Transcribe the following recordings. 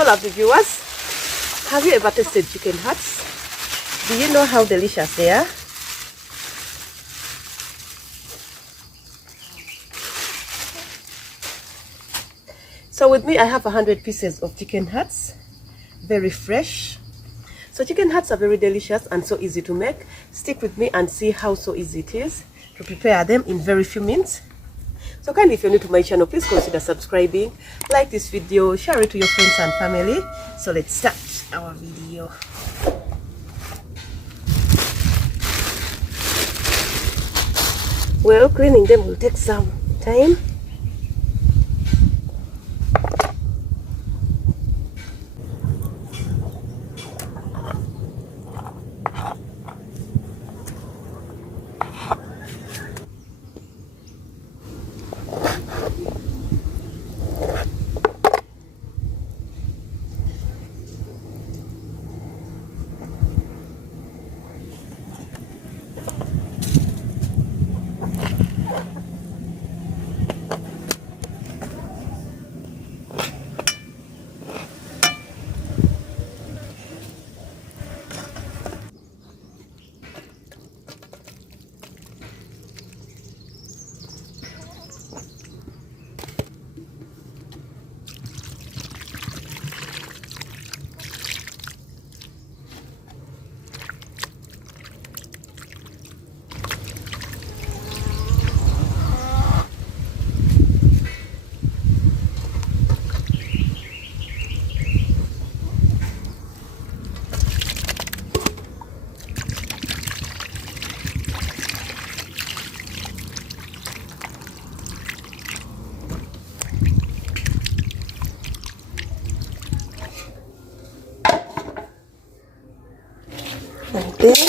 Hello lovely viewers, have you ever tasted chicken hearts? Do you know how delicious they are? So with me I have 100 pieces of chicken hearts, very fresh. So chicken hearts are very delicious and so easy to make. Stick with me and see how so easy it is to prepare them in very few minutes. So kindly, if you're new to my channel, please consider subscribing, like this video, share it to your friends and family. So let's start our video. Well, cleaning them will take some time. Like this.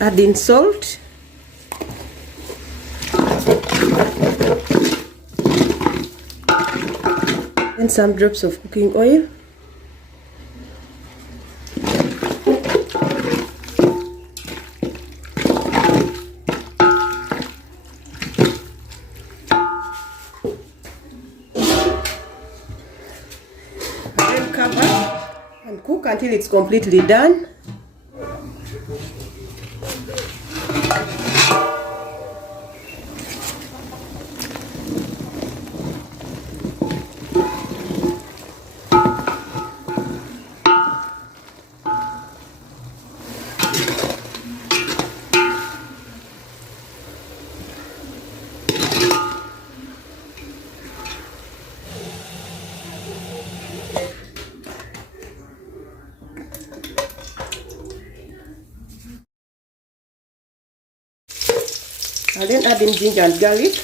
Add in salt. And some drops of cooking oil. Cover and cook until it's completely done. And then add in ginger and garlic.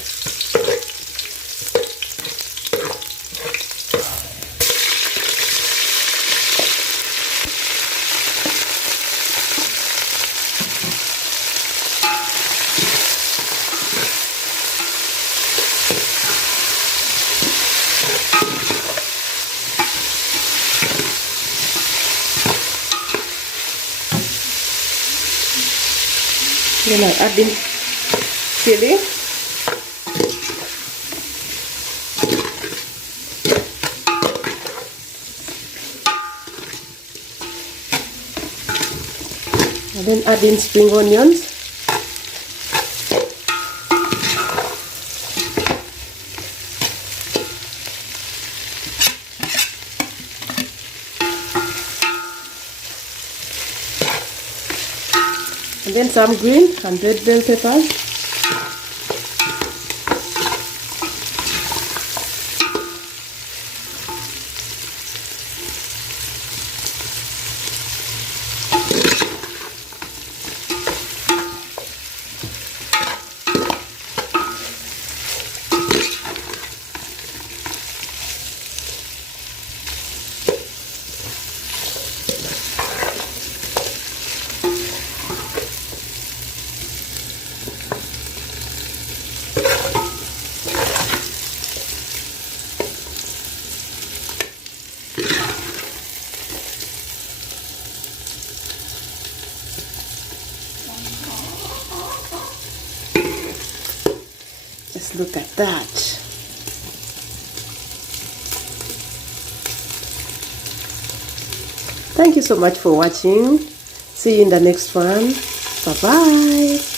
Then I add in chili. And then add in spring onions. And then some green and red bell peppers. Let's look at that. Thank you so much for watching. See you in the next one. Bye bye.